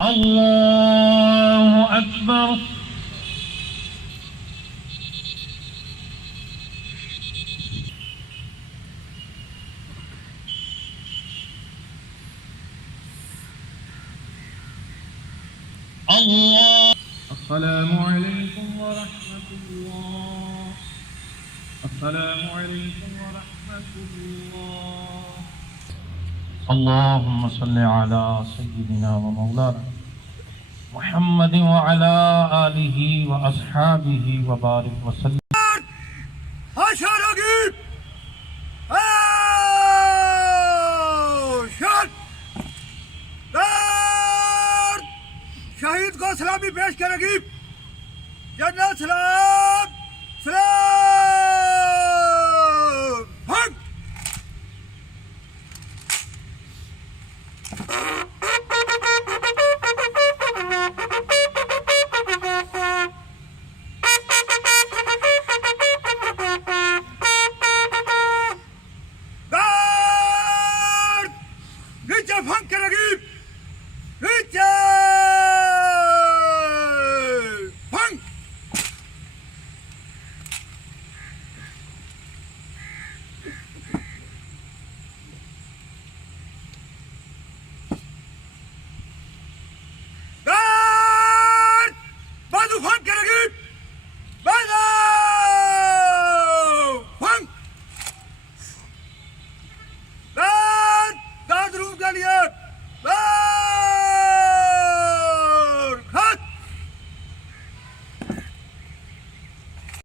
اللہ اکبر اللہ السلام علیکم ورحمۃ اللہ السلام علیکم ورحمۃ اللہ اللہم صلی علی سیدنا و مولانا محمد وعلی آلہ واصحابہ وبارک وسلم شہید کو سلامی پیش کرے گی جنرل سلام سلام بھگ نیچے بھنگ کرے گی